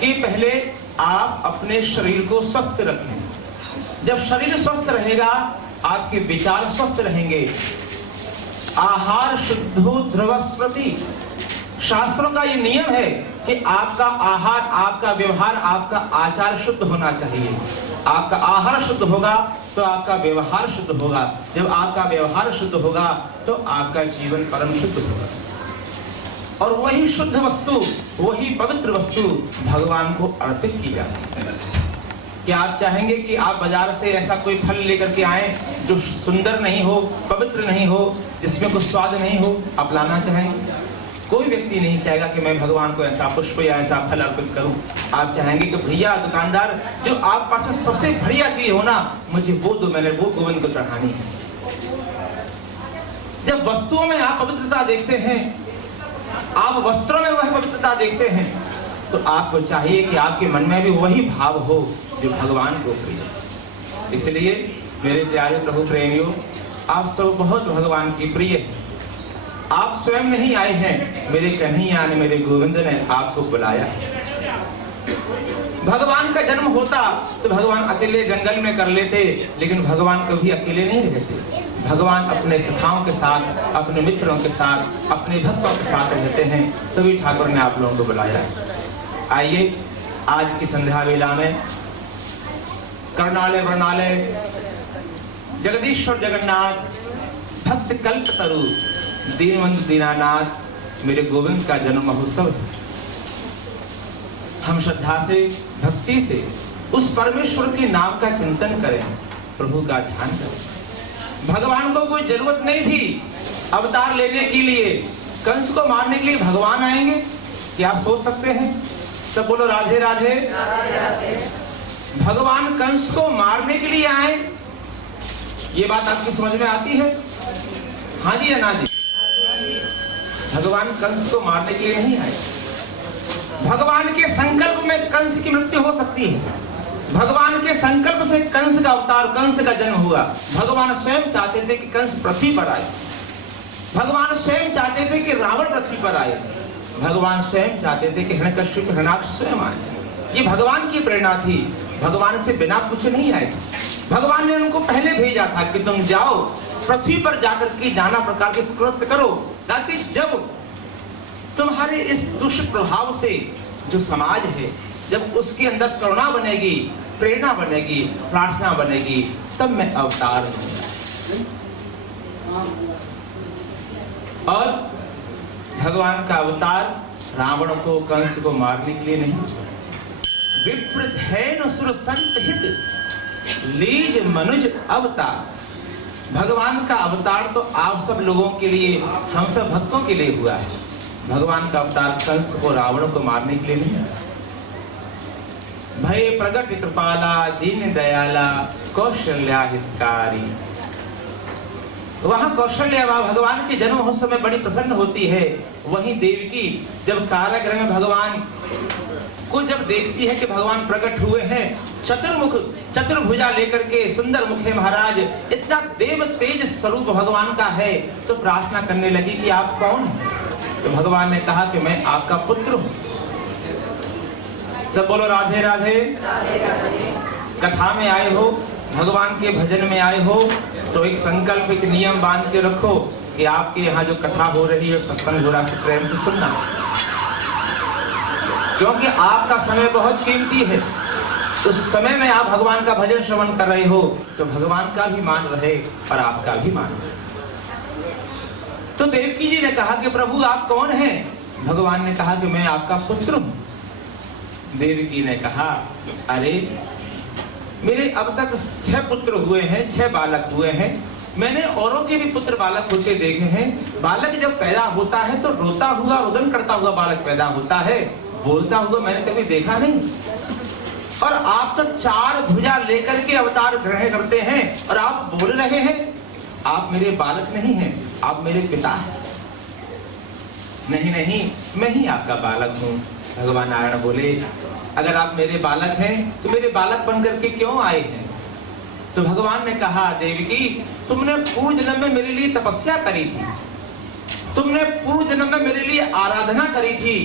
कि पहले आप अपने शरीर को स्वस्थ रखें। जब शरीर स्वस्थ रहेगा, आपके विचार स्वस्थ रहेंगे। आहार शुद्धो ध्रुव स्मृति, शास्त्रों का ये नियम है कि आपका आहार, आपका व्यवहार, आपका आचार शुद्ध होना चाहिए। आपका आहार शुद्ध होगा तो आपका व्यवहार शुद्ध होगा। जब आपका व्यवहार शुद्ध होगा तो आपका जीवन परम शुद्ध होगा। और वही शुद्ध वस्तु, वही पवित्र वस्तु भगवान को अर्पित की जाती है। क्या आप चाहेंगे कि आप बाजार से ऐसा कोई फल लेकर के आए जो सुंदर नहीं हो, पवित्र नहीं हो, जिसमें कुछ स्वाद नहीं हो? आप लाना चाहेंगे? कोई व्यक्ति नहीं चाहेगा कि मैं भगवान को ऐसा पुष्प या ऐसा फल अर्पित करूं। आप चाहेंगे कि भैया दुकानदार, जो आप पास में सबसे बढ़िया चीज हो ना, मुझे वो दो, मैंने वो गोविंद को चढ़ानी है। जब वस्तुओं में आप पवित्रता देखते हैं, आप वस्त्रों में वह पवित्रता देखते हैं, तो आपको चाहिए कि आपके मन में भी वही भाव हो जो भगवान को प्रिय। इसलिए मेरे प्यारे प्रभु प्रेमियों, आप सब बहुत भगवान की प्रिय हैं। आप स्वयं नहीं आए हैं, मेरे कन्हैया ने, मेरे गोविंद ने आपको बुलाया। भगवान का जन्म होता तो भगवान अकेले जंगल में कर लेते, लेकिन भगवान कभी अकेले नहीं रहते। भगवान अपने सखाओं के साथ, अपने मित्रों के साथ, अपने भक्तों के साथ रहते हैं, तभी ठाकुर ने आप लोगों को बुलाया। आइए आज की संध्या वेला में कर्णालय वर्णालय जगदीश्वर जगन्नाथ भक्त कल्प तरु दीनवंत दीनानाथ मेरे गोविंद का जन्म महोत्सव है। हम श्रद्धा से, भक्ति से उस परमेश्वर के नाम का चिंतन करें, प्रभु का ध्यान करें। भगवान को कोई जरूरत नहीं थी अवतार लेने के लिए, कंस को मारने के लिए भगवान आएंगे, क्या आप सोच सकते हैं? सब बोलो राधे राधे। भगवान कंस को मारने के लिए आए, ये बात आपकी समझ में आती है? हाँ जी या ना जी? भगवान कंस को मारने के लिए नहीं आए। भगवान के संकल्प में कंस की मृत्यु हो सकती है। भगवान के संकल्प से कंस का अवतार, कंस का जन्म हुआ। भगवान स्वयं चाहते थे कि कंस पृथ्वी पर आए। भगवान स्वयं चाहते थे कि रावण पृथ्वी पर आए। भगवान स्वयं चाहते थे कि हिरण्यकश्यप, हिरण्याक्ष स्वयं आए। ये भगवान की प्रेरणा थी, भगवान से बिना पूछे नहीं आए। भगवान ने उनको पहले भेजा था कि तुम जाओ पृथ्वी पर जाकर के नाना प्रकार के कृत्य करो, ताकि जब तुम्हारे इस दुष्ट प्रभाव से जो समाज है, जब उसके अंदर करुणा बनेगी, प्रेरणा बनेगी, प्रार्थना बनेगी, तब मैं अवतार हूं। और भगवान का अवतार रावण को, कंस को मारने के लिए नहीं, विप्रधैन सुर संत हित लीज मनुज अवतार। भगवान का अवतार तो आप सब लोगों के लिए, हम सब भक्तों के लिए हुआ है। भगवान का अवतार कंस को, रावण को मारने के लिए नहीं। भय प्रगट कृपाला दीन दयाला कौशल्या हितकारी। वहां कौशल्या भगवान के जन्म उस समय बड़ी प्रसन्न होती है। वहीं देवकी जब कारागृह में भगवान को जब देखती है कि भगवान प्रकट हुए हैं, चतुर्मुख, चतुर्भुजा लेकर के, सुंदर मुख है महाराज, इतना देव तेज स्वरूप भगवान का है, तो प्रार्थना करने लगी कि आप कौन हैं? तो भगवान ने कहा कि मैं आपका पुत्र हूं। सब बोलो राधे राधे। कथा में आए हो, भगवान के भजन में आए हो, तो एक संकल्प, एक नियम बांध के रखो कि आपके यहाँ जो कथा हो रही है, सत्संग हो रहा है, प्रेम से सुनना, क्योंकि आपका समय बहुत कीमती है। उस समय में आप भगवान का भजन श्रवण कर रहे हो, तो भगवान का भी मान रहे और आपका भी मान रहे। तो देवकी जी ने कहा कि प्रभु आप कौन हैं? भगवान ने कहा कि मैं आपका पुत्र हूं। देवकी ने कहा, अरे मेरे अब तक 6 पुत्र हुए हैं, 6 बालक हुए हैं। मैंने औरों के भी पुत्र बालक होते देखे हैं। बालक जब पैदा होता है तो रोता हुआ, रुदन करता हुआ बालक पैदा होता है, बोलता हुआ मैंने कभी देखा नहीं। और आप तो 4 भुजा लेकर के अवतार ग्रहण करते हैं और आप बोल रहे हैं आप मेरे बालक नहीं हैं, आप मेरे पिता हैं। नहीं नहीं, मैं ही आपका बालक हूँ। भगवान नारायण बोले, अगर आप मेरे बालक हैं तो मेरे बालक बनकर के क्यों आए हैं? तो भगवान ने कहा, देवकी तुमने पूर्व जन्म में मेरे लिए तपस्या करी थी, तुमने पूर्व जन्म में मेरे लिए आराधना करी थी,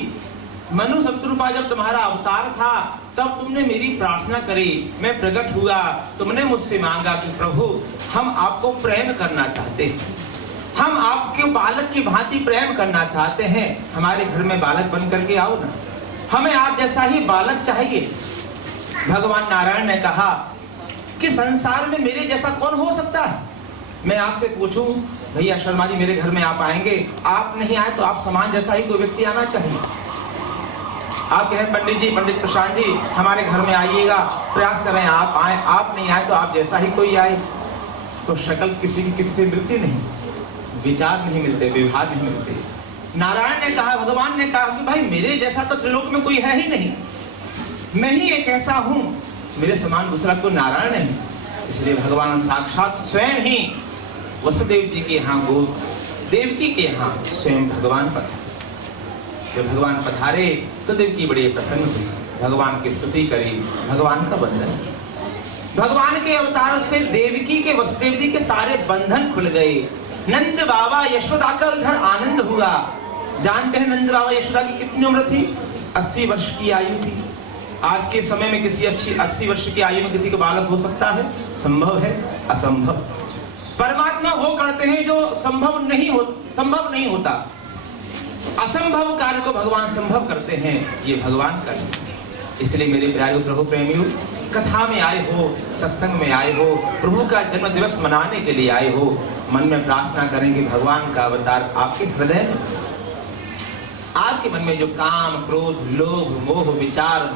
मनु शत्रुपा जब तुम्हारा अवतार था तब तुमने मेरी प्रार्थना करी, मैं प्रकट हुआ, तुमने मुझसे मांगा कि प्रभु हम आपको प्रेम करना चाहते हैं, हम आपके बालक की भांति प्रेम करना चाहते हैं, हमारे घर में बालक बन करके आओ ना, हमें आप जैसा ही बालक चाहिए। भगवान नारायण ने कहा कि संसार में मेरे जैसा कौन हो सकता है। मैं आपसे पूछूं भैया शर्मा जी, मेरे घर में आप आएंगे, आप नहीं आए तो आप समान जैसा ही कोई व्यक्ति आना चाहिए। आप कहें पंडित जी, पंडित प्रशांत जी हमारे घर में आइएगा, प्रयास करें आप आए, आप नहीं आए तो आप जैसा ही कोई आए, तो शक्ल किसी की किसी से मिलती नहीं, विचार नहीं मिलते, व्यवहार नहीं मिलते। नारायण ने कहा, भगवान ने कहा कि भाई मेरे जैसा तो त्रिलोक में कोई है ही नहीं, मैं ही एक ऐसा हूं, मेरे समान दूसरा कोई नारायण नहीं। इसलिए भगवान साक्षात स्वयं ही वसुदेव जी के यहाँ गोद देवकी के यहाँ स्वयं भगवान पधारे। जब भगवान पधारे तो देवकी बड़ी प्रसन्न हुई, भगवान की स्तुति करी, भगवान का बंधन। भगवान के अवतार से देवकी के वसुदेव जी के सारे बंधन खुल गए। नंद बाबा यशोदा का घर आनंद हुआ। जानते हैं नंद बाबा यशोदा की कितनी उम्र थी? 80 वर्ष की आयु थी। आज के समय में किसी 80 वर्ष की आयु में किसी को बालक हो सकता है? संभव है? असंभव। परमात्मा वो करते हैं जो संभव नहीं होता। असंभव कार्य को भगवान संभव करते हैं, ये भगवान का। इसलिए मेरे प्यारे प्रभु प्रेमियों, कथा में आए हो, सत्संग में आए हो, प्रभु का जन्म दिवस मनाने के लिए आए हो, मन में प्रार्थना करेंगे भगवान का अवतार आपके हृदय में, आपके मन में जो काम, क्रोध, लोभ, मोह, विचार,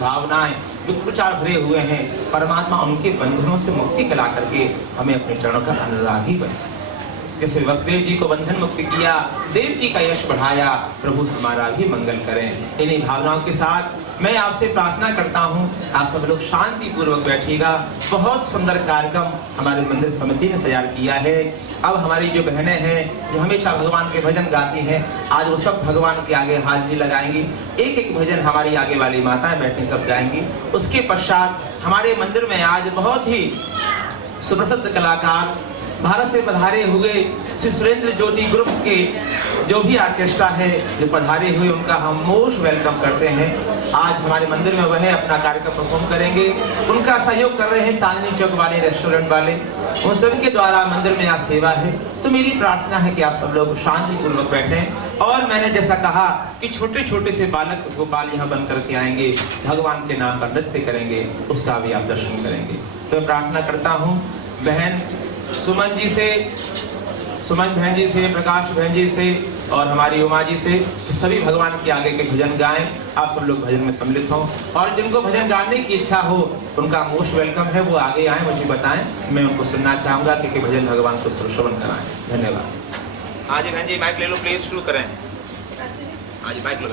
भावनाएं विचार भरे हुए हैं, परमात्मा उनके बंधनों से मुक्ति करा करके हमें अपने चरणों का अनुरागी बने। जैसे वसुदेव जी को बंधन मुक्त किया, देवकी का यश बढ़ाया, प्रभु हमारा भी मंगल करें। इन्हीं भावनाओं के साथ मैं आपसे प्रार्थना करता हूँ, आप सब लोग शांति पूर्वक बैठिएगा। बहुत सुंदर कार्यक्रम हमारे मंदिर समिति ने तैयार किया है। अब हमारी जो बहनें हैं जो हमेशा भगवान के भजन गाती हैं, आज वो सब भगवान के आगे हाजिरी लगाएंगी। एक एक भजन हमारी आगे वाली माताएं बैठी सब गाएंगी। उसके पश्चात हमारे मंदिर में आज बहुत ही सुप्रसिद्ध कलाकार भारत से पधारे हुए श्री सुरेंद्र ज्योति ग्रुप के जो भी ऑर्केस्ट्रा है जो पधारे हुए, उनका हम मोस्ट वेलकम करते हैं। आज हमारे मंदिर में वह अपना कार्यक्रम परफॉर्म करेंगे। उनका सहयोग कर रहे हैं चांदनी चौक वाले, रेस्टोरेंट वाले, उन सबके द्वारा मंदिर में आज सेवा है। तो मेरी प्रार्थना है कि आप सब लोग शांति पूर्वक बैठें। और मैंने जैसा कहा कि छोटे छोटे से बालक गोपाल यहाँ बन करके आएंगे, भगवान के नाम पर नृत्य करेंगे, उसका भी आप दर्शन करेंगे। तो मैं प्रार्थना करता हूँ बहन सुमन जी से, सुमन बहन जी से, प्रकाश बहन जी से और हमारी उमा जी से, सभी भगवान के आगे के भजन गाएं। आप सब लोग भजन में सम्मिलित हों और जिनको भजन गाने की इच्छा हो उनका मोस्ट वेलकम है, वो आगे आए, मुझे बताएं, मैं उनको सुनना चाहूँगा कि भजन भगवान को श्रवण कराएं। धन्यवाद। आज बहन जी माइक ले लो प्लीज, शुरू करें। आज माइक लो।